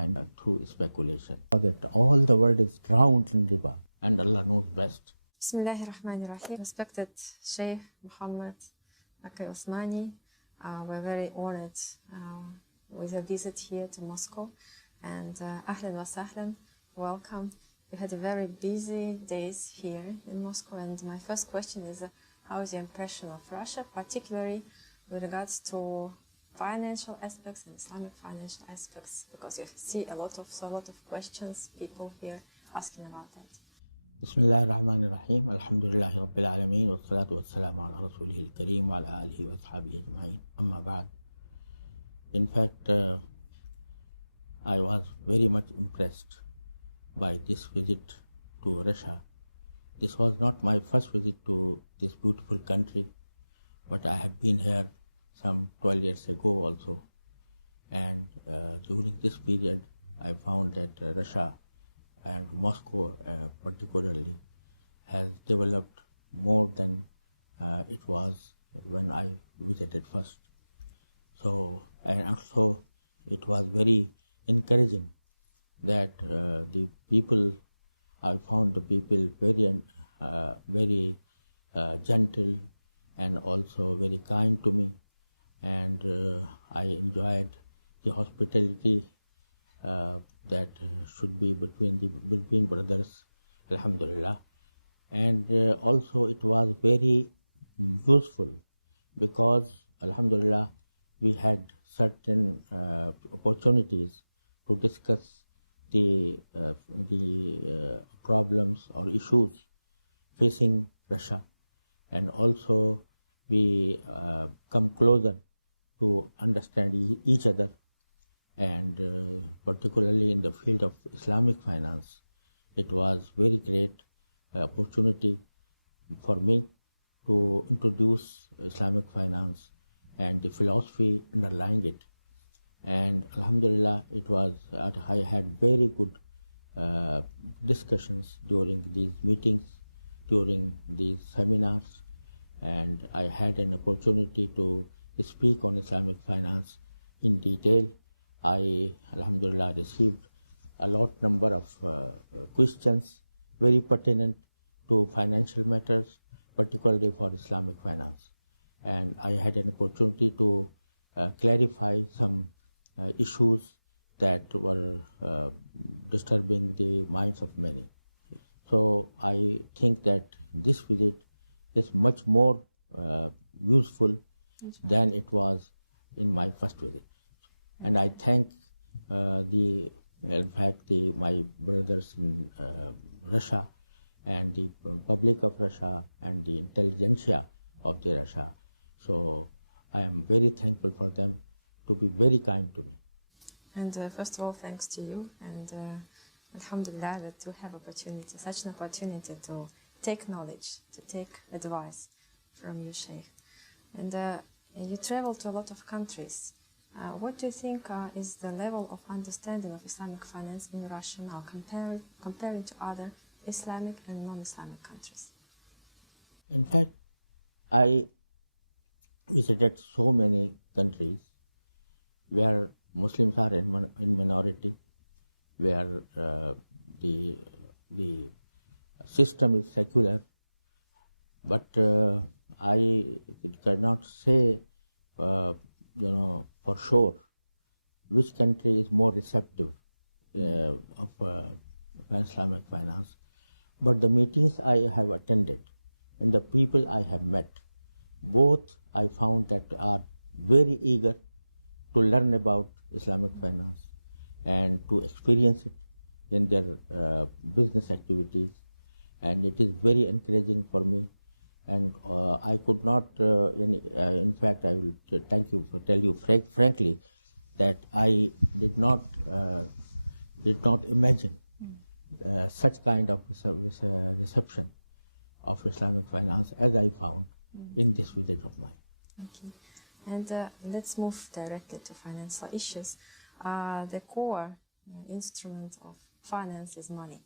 and through speculation. That all the world is drowned in riba, and Allah knows best. Bismillahir Rahmanir Rahim. Respected Sheikh Mufti Taqi Usmani, we're very honored with a visit here to Moscow, and ahlan wa sahlan, welcome. We had a very busy days here in Moscow, and my first question is, how is your impression of Russia, particularly with regards to financial aspects and Islamic financial aspects, because you see a lot of questions, people here asking about that. Bismillahir Rahmanir Rahim. Alhamdulillahi Rabbil Alameen. Wa salatu wa salamu ala Rasulihil Kareem wa ala alihi wa ashabihi ajma'in. Amma ba'd. In fact, I was very much impressed by this visit to Russia. This was not my first visit to this beautiful country, but I have been here some 12 years ago also. And during this period, I found that Russia and Moscow particularly has developed more than it was when I visited first. So, and also it was very encouraging that the people, I found the people very gentle and also very kind to me, and I enjoyed the hospitality that should be between brothers, alhamdulillah. And also it was very useful because, alhamdulillah, we had certain opportunities to discuss the problems or issues facing Russia, and also we come closer to understand each other, and particularly in the field of Islamic finance. It was very great opportunity for me to introduce Islamic finance and the philosophy underlying it. And alhamdulillah, I had very good discussions during these meetings, during these seminars, and I had an opportunity to speak on Islamic finance in detail. I, alhamdulillah, received a number of questions very pertinent to financial matters, particularly for Islamic finance. And I had an opportunity to clarify some issues that were disturbing the minds of many. So I think that this visit is much more useful than it was in my first visit. And I thank my brothers in Russia and the public of Russia and the intelligentsia of the Russia. So I am very thankful for them to be very kind to me. And first of all, thanks to you, and alhamdulillah that to have such an opportunity to take knowledge, to take advice from you, Sheikh. And you travel to a lot of countries. What do you think is the level of understanding of Islamic finance in Russia now, comparing to other Islamic and non-Islamic countries? In fact, I visited so many countries where Muslims are in minority, where the system is secular, but I cannot say for sure which country is more receptive of Islamic finance. But the meetings I have attended and the people I have met, both I found that are very eager to learn about Islamic finance and to experience it in their business activities, and it is very encouraging for me. And I could not, in fact, I will tell you frankly that I did not imagine such kind of reception of Islamic finance as I found in this visit of mine. Okay. And let's move directly to financial issues. The core instrument of finance is money.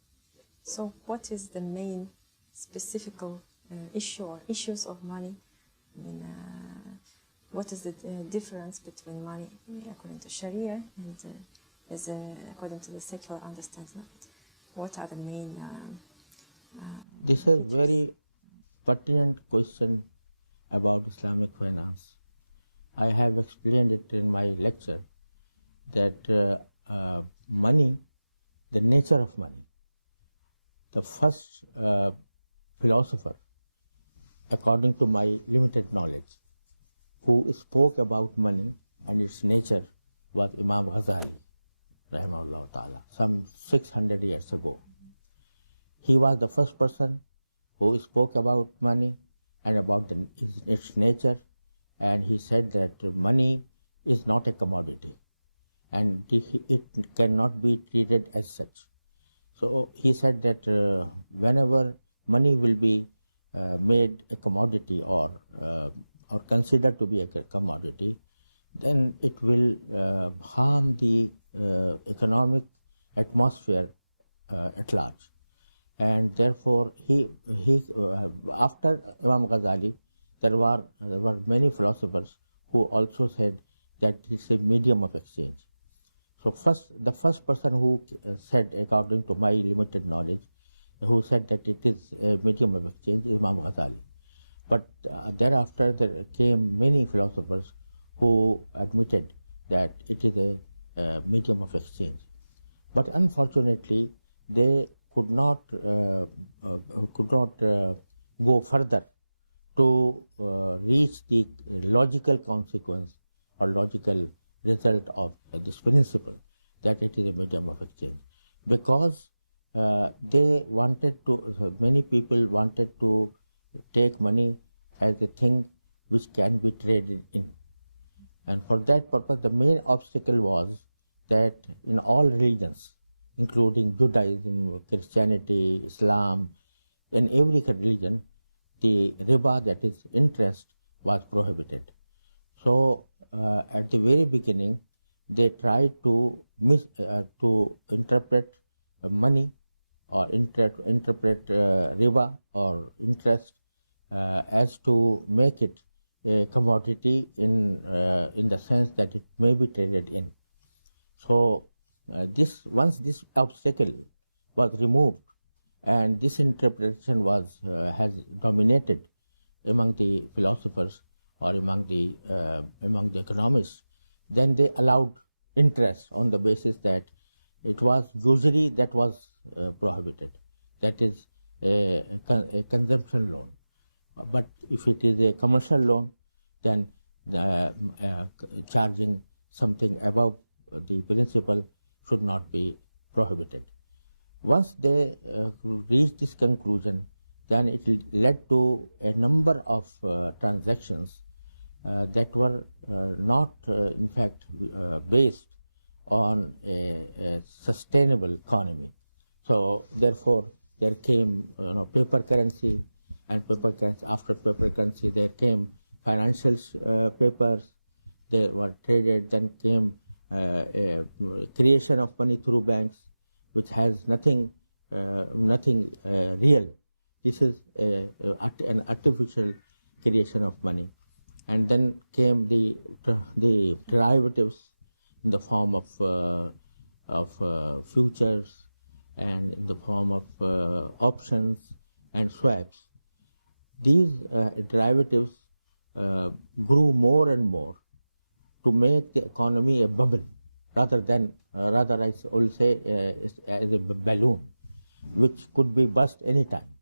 So what is the main specific issue or issues of money? I mean, what is the difference between money according to Sharia and is according to the secular understanding of it? What are the main This is very pertinent question about Islamic finance. I have explained it in my lecture that money, the nature of money, the first philosopher, according to my limited knowledge, who spoke about money and its nature was Imam Ghazali, rahimahullah ta'ala, some 600 years ago. He was the first person who spoke about money and about its nature, and he said that money is not a commodity and it cannot be treated as such. So he said that whenever money will be made a commodity or considered to be a commodity, then it will harm the economic atmosphere at large. And therefore, after Imam Ghazali, there were many philosophers who also said that it's a medium of exchange. So the first person who said, according to my limited knowledge, who said that it is a medium of exchange is Imam Ghazali. But thereafter there came many philosophers who admitted that it is a medium of exchange. But unfortunately, they could not go further to reach the logical consequence or logical result of this principle that it is a medium of exchange, because many people wanted to take money as a thing which can be traded in. And for that purpose, the main obstacle was that in all religions, including Judaism, Christianity, Islam, in every religion, the riba, that is interest, was prohibited. So at the very beginning, they tried to interpret money or interpret riba or interest as to make it a commodity in the sense that it may be traded in. So once this obstacle was removed and this interpretation has dominated among the philosophers or among the economists, then they allowed interest on the basis that it was usury that was prohibited, that is a consumption loan. But if it is a commercial loan, then charging something above the principal should not be prohibited. Once they reached this conclusion, then it led to a number of transactions that were not, in fact, based on a sustainable economy. So, therefore, there came paper currency, and after paper currency, there came financial papers. They were traded. Then came creation of money through banks, which has nothing real. This is an artificial creation of money. And then came the derivatives in the form of futures and in the form of options and swaps. These derivatives grew more and more to make the economy a bubble, rather I will say as a balloon, which could be burst anytime.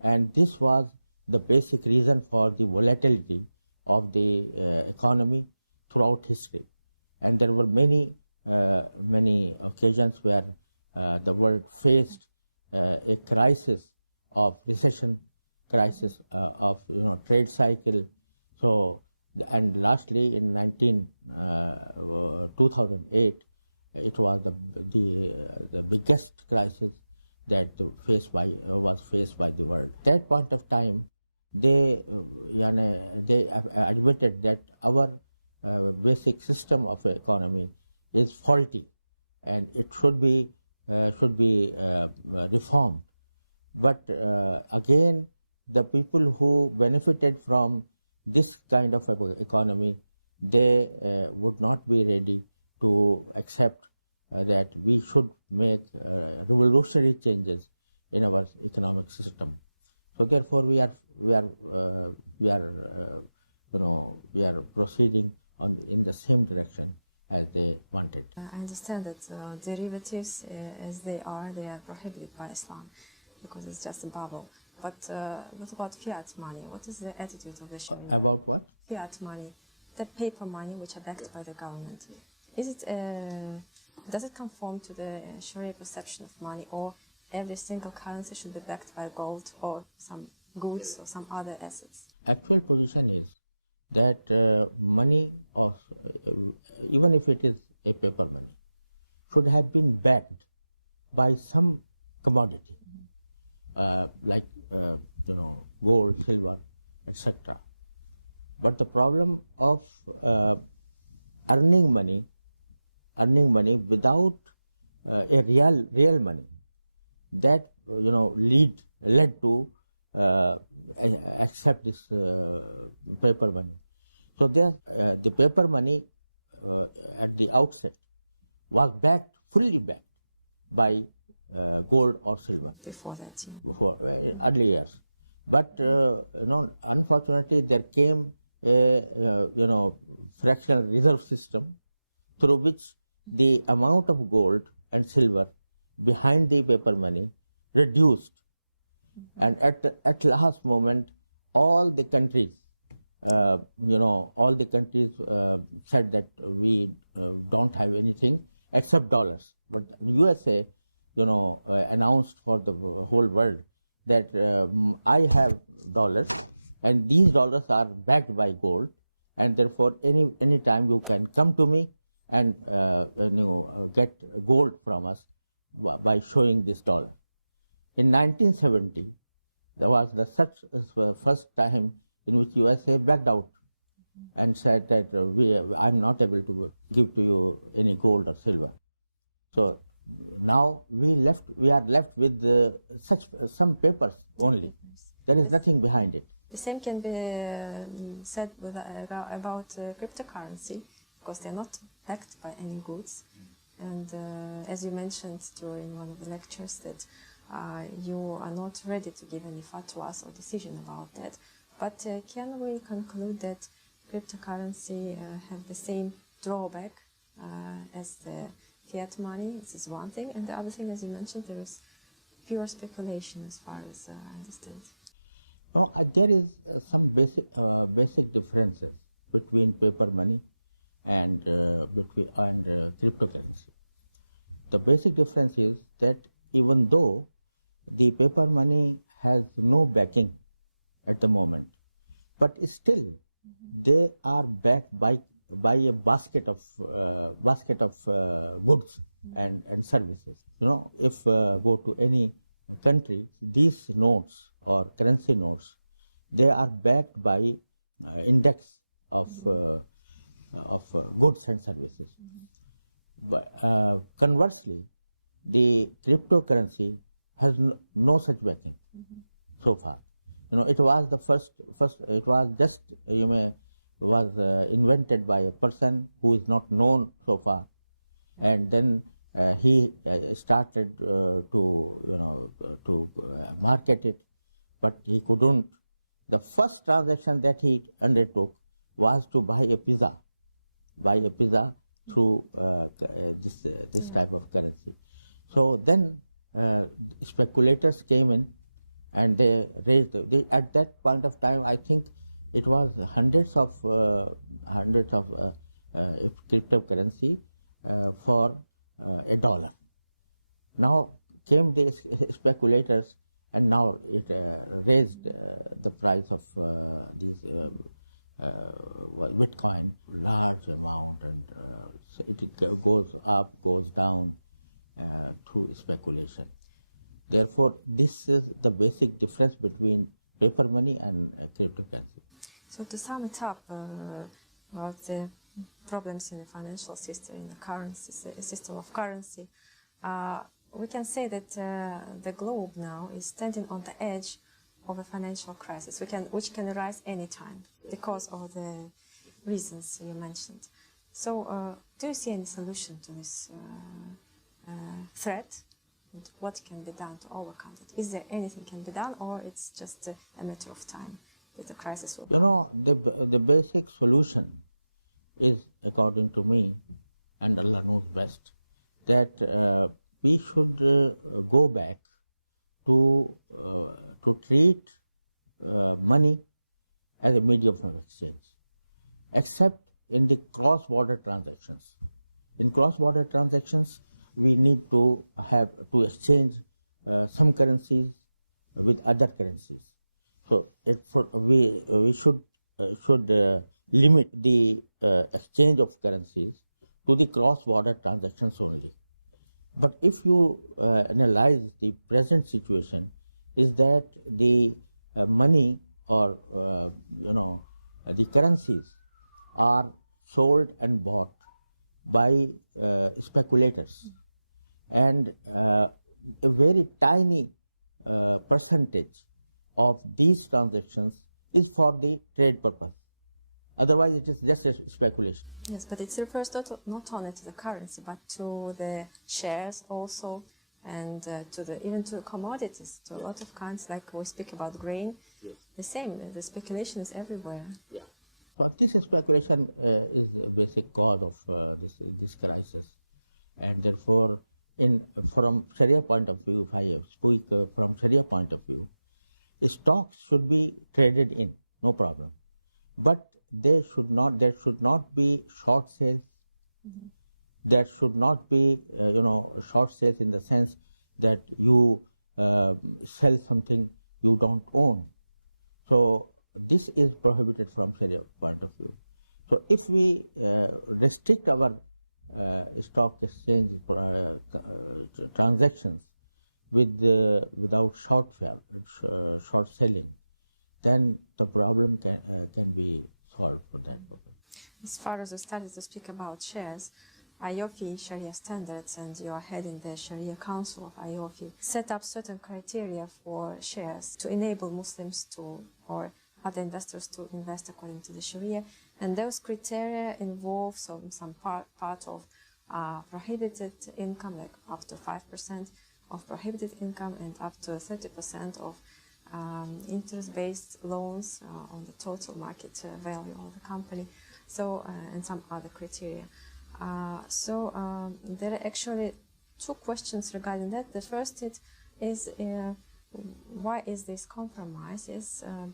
And this was the basic reason for the volatility of the economy throughout history. And there were many occasions where the world faced a crisis of recession, crisis of trade cycle. So, and lastly in 2008, it was the biggest crisis that was faced by the world. At that point of time, they admitted that our basic system of economy is faulty and it should be reformed. But again, the people who benefited from this kind of economy, they would not be ready to accept that we should make revolutionary changes in our economic system. So therefore, we are proceeding in the same direction as they wanted. I understand that derivatives, as they are prohibited by Islam because it's just a bubble. But what about fiat money? What is the attitude of the Sharia? About what? Fiat money, the paper money which are backed by the government. Does it conform to the Sharia perception of money, or every single currency should be backed by gold or some goods or some other assets? Actual position is that money, or even if it is a paper money, should have been backed by some commodity, like gold, silver, etc. But the problem of earning money without a real money, that led to accept this paper money. So the paper money at the outset was fully backed by gold or silver. Before that, yeah. Before early years, but unfortunately there came a fractional reserve system through which the amount of gold and silver behind the paper money reduced, and at last moment all the countries said that we don't have anything except dollars. But USA announced for the whole world that I have dollars, and these dollars are backed by gold, and therefore any time you can come to me and get gold from us by showing this dollar. In 1970, there was the first time in which USA backed out and said that I'm not able to give to you any gold or silver. So now we are left with some papers only. There is nothing behind it. The same can be said about cryptocurrency, because they're not backed by any goods. And as you mentioned during one of the lectures, that you are not ready to give any fatwas or decision about that. But can we conclude that cryptocurrency have the same drawback as the fiat money? This is one thing. And the other thing, as you mentioned, there is pure speculation as far as I understand. No, there is some basic differences between paper money and cryptocurrency. The basic difference is that even though the paper money has no backing at the moment, but still they are backed by a basket of goods and services. If go to any country, these notes or currency notes, they are backed by index of goods and services. But conversely, the cryptocurrency has no such backing so far. It was the first. It was just invented by a person who is not known so far, and then he started to market it, but he couldn't. The first transaction that he undertook was to buy a pizza through this type of currency. So then speculators came in, and they raised. At that point of time, I think it was hundreds of cryptocurrency for $1. Now came the speculators, and now it raised the price of these Bitcoin large amount, and so it goes up, goes down through speculation. Therefore, this is the basic difference between paper money and cryptocurrency. So to sum it up, about the problems in the financial system, in the currency system of currency, we can say that the globe now is standing on the edge of a financial crisis, which can arise anytime because of the reasons you mentioned. So, do you see any solution to this threat, and what can be done to overcome it? Is there anything can be done, or it's just a matter of time that the crisis will? You know, the basic solution is, according to me, and Allah knows best, that we should go back to treat money as a medium of exchange, except in the cross-border transactions. In cross-border transactions, we need to have to exchange some currencies with other currencies. So we should limit the exchange of currencies to the cross-border transactions only. But if you analyze the present situation, is that the money or the currencies are sold and bought by speculators, and a very tiny percentage of these transactions is for the trade purpose. Otherwise, it is just a speculation. Yes, but it refers not only to the currency, but to the shares also, and even to commodities, to a lot of kinds, like we speak about grain. Yes. The same, the speculation is everywhere. Yeah. So this speculation is the basic cause of this crisis, and therefore, from Sharia point of view, if I speak from Sharia point of view, stocks should be traded in, no problem, but there should not be short sales. There should not be short sales in the sense that you sell something you don't own. So this is prohibited from Sharia point of view. So if we restrict our stock exchange transactions without short selling, then the problem can be solved for that purpose. As far as the studies to speak about shares, IOFI Sharia standards, and you are heading the Sharia Council of IOFI, set up certain criteria for shares to enable Muslims or other investors to invest according to the Sharia, and those criteria involve some part of prohibited income, like up to 5% of prohibited income and up to 30% of interest-based loans on the total market value of the company, and some other criteria. There are actually two questions regarding that. The first is why is this compromise?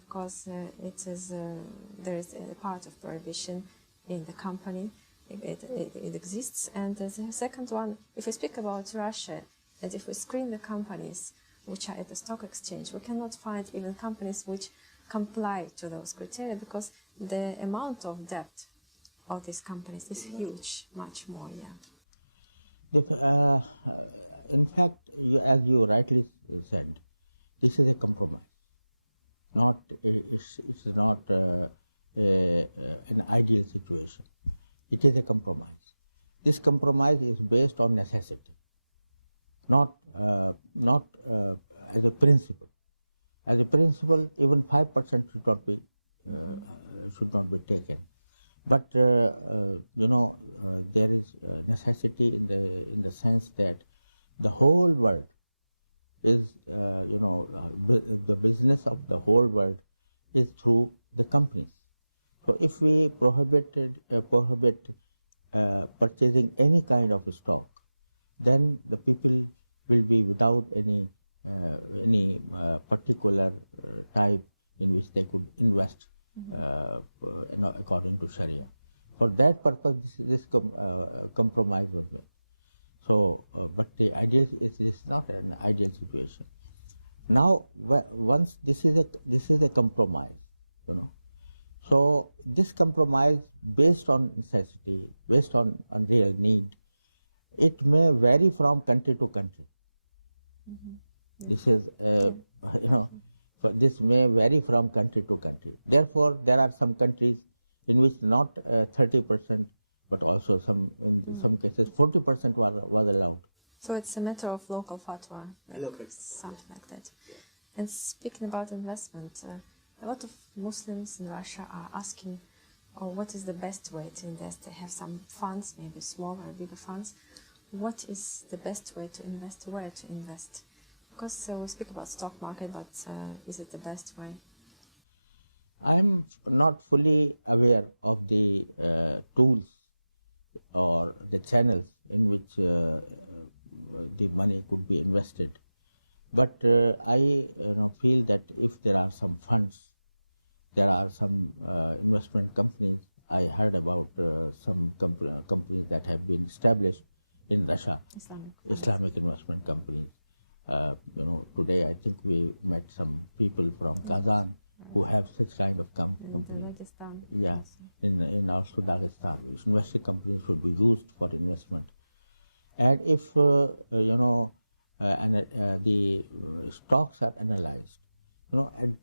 Because there is a part of prohibition in the company. It exists. And the second one, if we speak about Russia, and if we screen the companies which are at the stock exchange, we cannot find even companies which comply to those criteria, because the amount of debt of these companies is huge, much more, In fact, as you rightly said, this is a compromise. It's not an ideal situation. It is a compromise. This compromise is based on necessity, not as a principle. As a principle, even 5% should not be taken. But there is necessity in the sense that the whole world is the business of the whole world is through the companies. So if we prohibit purchasing any kind of stock, then the people will be without any particular type in which they could invest according to Sharia. For that purpose, this compromise was made. So, but the ideal is not an ideal situation. Now, once this is a compromise, So this compromise, based on necessity, based on real need, it may vary from country to country. This is this may vary from country to country. Therefore, there are some countries in which not 30%, but also in some cases 40% was allowed. So it's a matter of local fatwa, something like that. And speaking about investment, a lot of Muslims in Russia are asking, what is the best way to invest? They have some funds, maybe smaller or bigger funds, what is the best way to invest, where to invest? Because we speak about stock market, but is it the best way? I'm not fully aware of the tools or the channels in which the money could be invested. But I feel that if there are some funds, there are some investment companies. I heard about some companies that have been established in Russia, Islamic investment companies. Today I think we met some people from Kazan who have such kind of companies. Yeah, in also Dagestan, investment companies should be used for investment. And if the stocks are analyzed,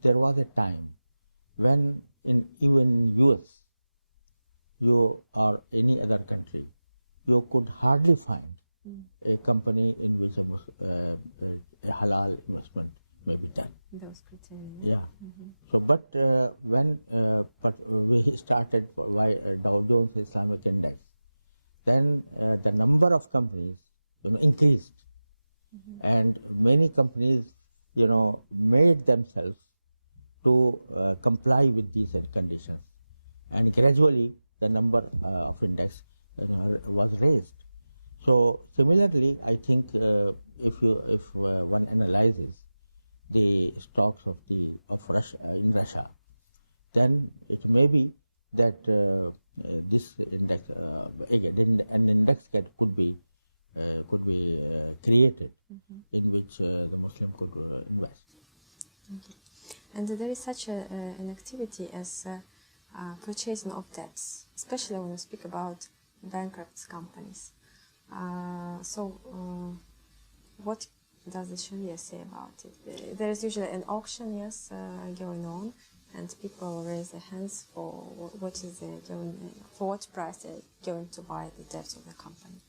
there was a time when even US, you or any other country, you could hardly find a company in which a halal investment may be done. Those criteria. Yeah. So, but when we started Dow Jones Islamic Index, then the number of companies, increased, and many companies, made themselves to comply with these one and gradually the number of index was raised. So similarly, I think if one analyzes the stocks of Russia in Russia, then it may be that this index an index could be created in which the Muslim could invest. Okay. And there is such an activity as purchasing of debts, especially when we speak about bankrupt companies. What does the Sharia say about it? There is usually an auction, yes, going on, and people raise their hands for what price they're going to buy the debts of the company.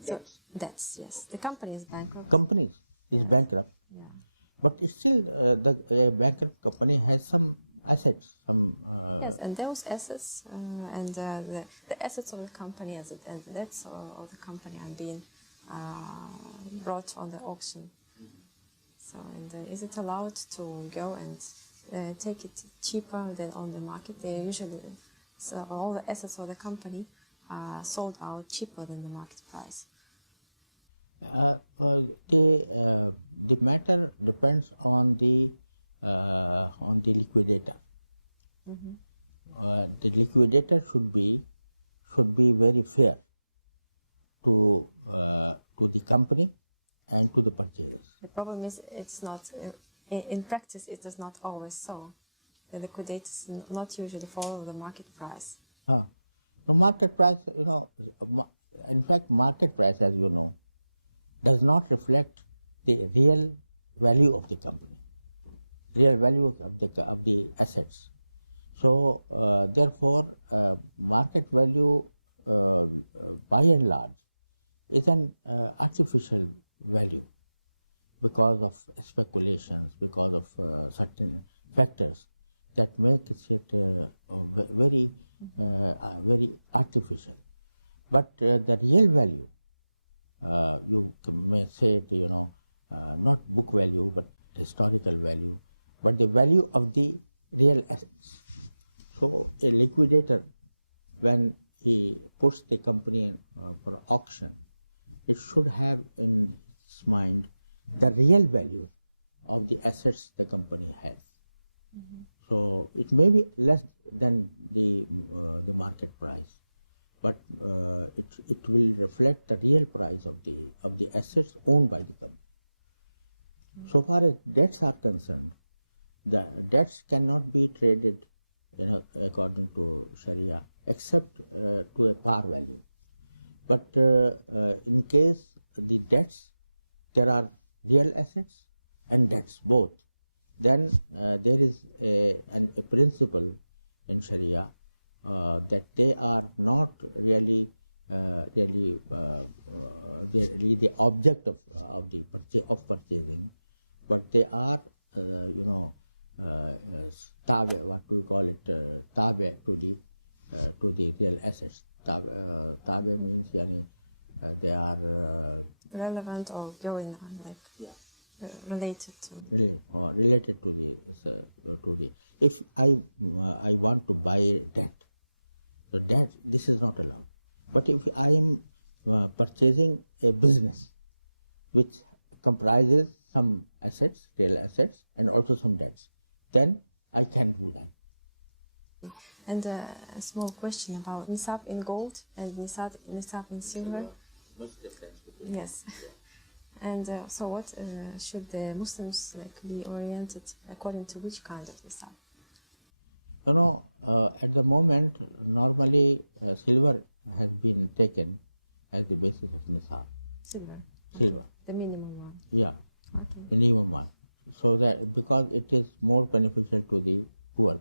So debts, yes. The company is bankrupt. Company is bankrupt, yeah. But still the bankrupt company has some assets. Yes, and those assets and the assets of the company and the debts of the company are being brought on the auction. So, is it allowed to go and take it cheaper than on the market? They usually, so all the assets of the company are sold out cheaper than the market price. The matter depends on the liquidator. Mm-hmm. The liquidator should be very fair to the company and to the purchasers. The problem is it's not in practice. It is not always so. The liquidators not usually follow the market price. No, market price. In fact, market price, as you know, does not reflect the real value of the company, real value of the assets. So therefore, market value by and large is an artificial value because of speculations, because of certain factors that make it very artificial. But the real value, you may say it, not book value, but historical value, but the value of the real assets. So a liquidator, when he puts the company for auction, it should have in its mind the real value of the assets the company has. So it may be less than the market price, but it will reflect the real price of the assets owned by the company. So far as debts are concerned, the debts cannot be traded, according to Sharia, except to a par value. But in case the debts, there are real assets and debts both, then there is a principle in Sharia that they are not really the object of purchasing, but they are what we call it, tabe to the real assets. Tabe means they are relevant or going on, like related to. Related to the. If I want to buy debt, so that this is not allowed. But if I am purchasing a business which comprises some assets, real assets, and also some debts, then I can do that. And a small question about nisab in gold and nisab in silver. What's the difference between? Yes. And so what should the Muslims be oriented according to which kind of nisab? At the moment, normally silver has been taken as the basis of nisab. Silver. The minimum one. Yeah. Okay. Minimum one. So that because it is more beneficial to the poor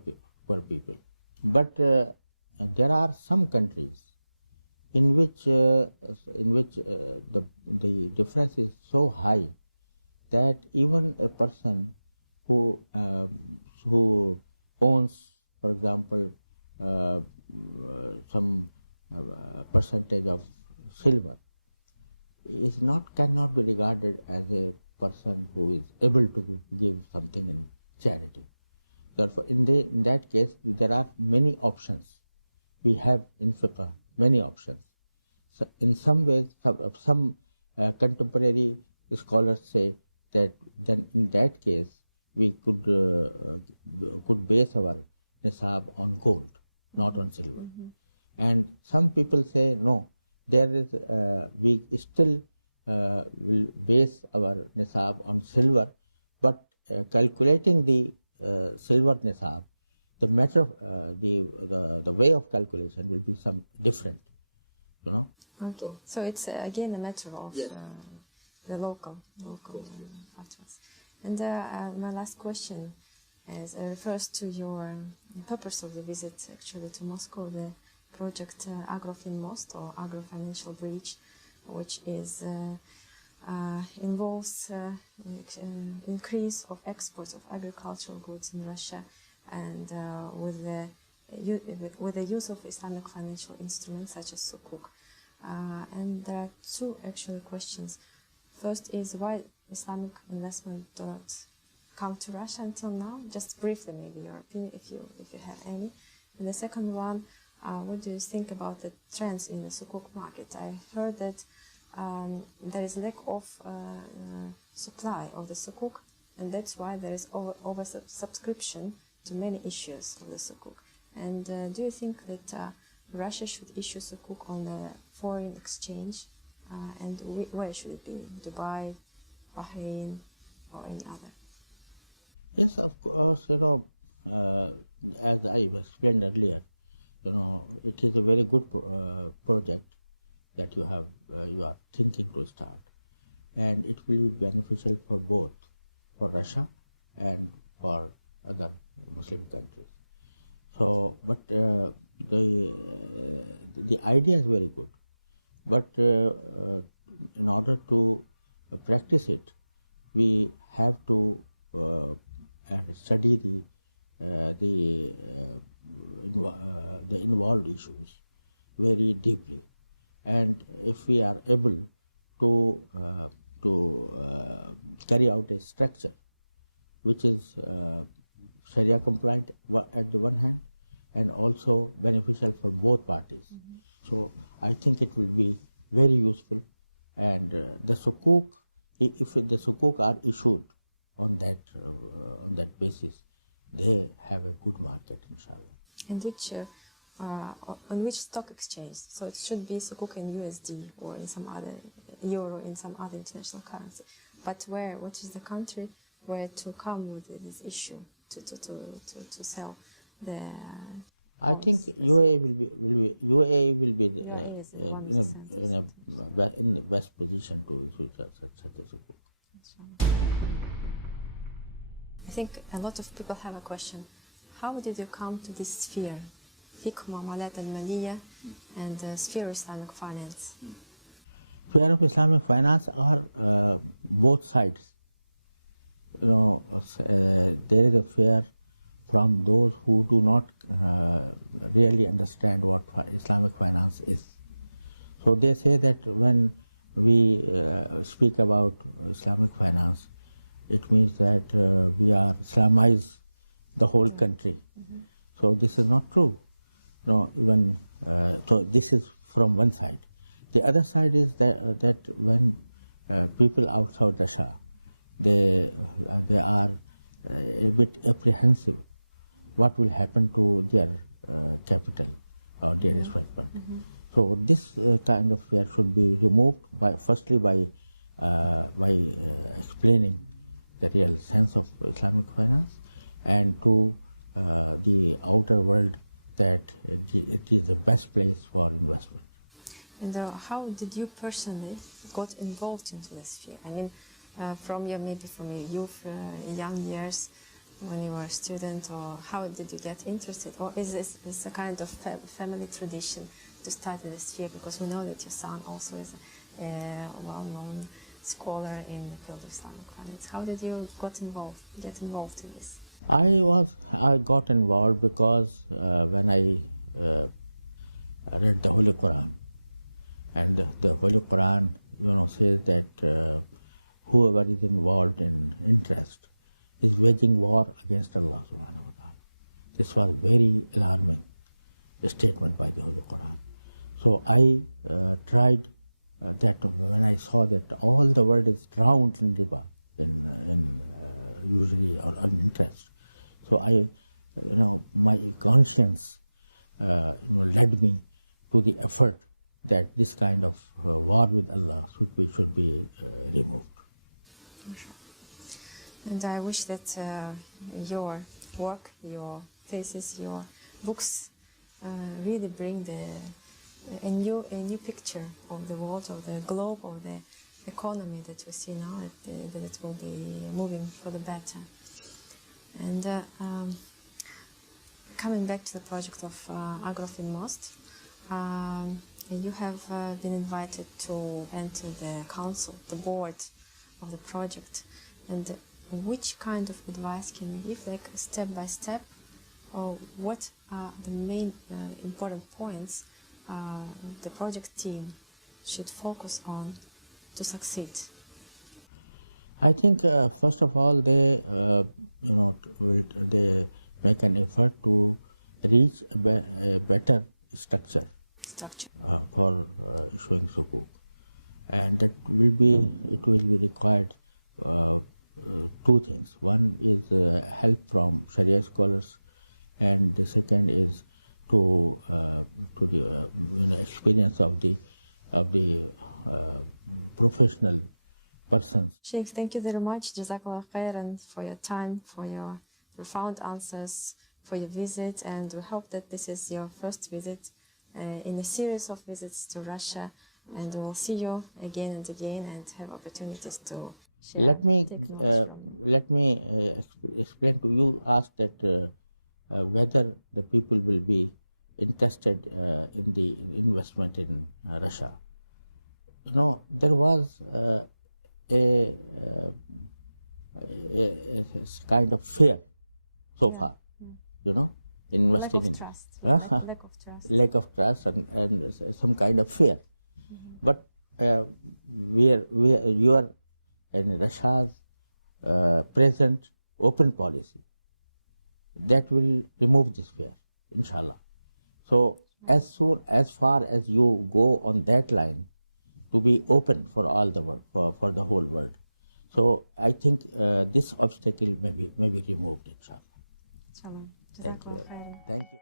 people. But there are some countries in which the difference is so high that even a person who owns, for example, some percentage of silver cannot be regarded as a person who is able to give something in charity. Therefore, in that case, there are many options. We have in fiqh many options. So in some ways, some contemporary scholars say that then in that case we could base our nisab on gold, not on silver. Mm-hmm. And some people say no, there is we still will base our nisab on silver, but calculating the silver nisab, the matter, the way of calculation will be some different, Okay, so it's again a matter of the local factors. And my last question refers to your purpose of the visit actually to Moscow, the project Agrofin Most or Agro-Financial Bridge, which is involves increase of exports of agricultural goods in Russia, and with the use of Islamic financial instruments such as sukuk. And there are two actually questions. First is why Islamic investment don't come to Russia until now? Just briefly, maybe your opinion, if you have any. And the second one, what do you think about the trends in the sukuk market? I heard that there is lack of supply of the sukuk, and that's why there is over subscription to many issues of the sukuk. And do you think that Russia should issue sukuk on the foreign exchange? And where should it be? Dubai, Bahrain, or any other? Yes, of course. As I explained earlier, it is a very good project that you are thinking to start, and it will be beneficial for both, for Russia and for other Muslim countries. So, but the idea is very good, but in order to practice it, we have to study the involved issues very deeply, and if we are able to carry out a structure which is Sharia compliant at the one hand and also beneficial for both parties, so I think it will be very useful. And the sukuk, if the sukuk are issued on that basis, they have a good market, inshallah. And on which stock exchange? So it should be sukuk in USD or in some other euro, in some other international currency. But what is the country where to come with this issue to sell the? I think UAE will be in the best position to issue such a sukuk. I think a lot of people have a question. How did you come to this sphere, fiqh muamalat al-maliyya and the sphere of Islamic finance? Sphere of Islamic finance are both sides. There is a fear from those who do not really understand what Islamic finance is. So they say that when we speak about Islamic finance, it means that we are Islamize the whole country. So this is not true. No, even so. This is from one side. The other side is that when people outside Russia, they are a bit apprehensive. What will happen to their capital or their investment? So this kind of fear should be removed firstly by explaining the real sense of Islamic finance, and to the outer world that it is the best place for investment. And how did you personally got involved into this field? I mean, from your youth, young years, when you were a student, or how did you get interested? Or is this a kind of family tradition to study this field? Because we know that your son also is a well-known scholar in the field of Islamic finance. How did you get involved in this? I got involved because when I read the Holy Quran, and the Holy Quran, says that whoever is involved in interest is waging war against Allah subhanahu wa ta'ala. This was very alarming statement by the Holy Quran. So I tried that when I saw that all the world is drowned in riba, in usury or interest. So my conscience, led me to the effort that this kind of war with Allah should be removed. And I wish that your work, your thesis, your books really bring a new picture of the world, of the globe, of the economy that we see now, that it will be moving for the better. And coming back to the project of Agrofin Most, you have been invited to enter the council, the board of the project. And which kind of advice can you give, like step by step, or what are the main important points the project team should focus on to succeed? I think first of all they they make an effort to reach a better structure for issuing sukuk, and it will be required two things. One is help from Sharia scholars, and the second is to the experience of the professional persons. Sheikh, thank you very much. JazakAllah khairan for your time, for your profound answers, for your visit, and we hope that this is your first visit in a series of visits to Russia, and we'll see you again and again and have opportunities to share. Let me explain to you. Ask that whether the people will be interested in the investment in Russia. There was a kind of fear so far, investing in trust. lack of trust and some kind of fear. But you are in Russia's present open policy that will remove this fear, inshallah. So as far as you go on that line, to be open for all the world, for the whole world. So I think this obstacle may be removed, inshallah. Inshallah. Thank you.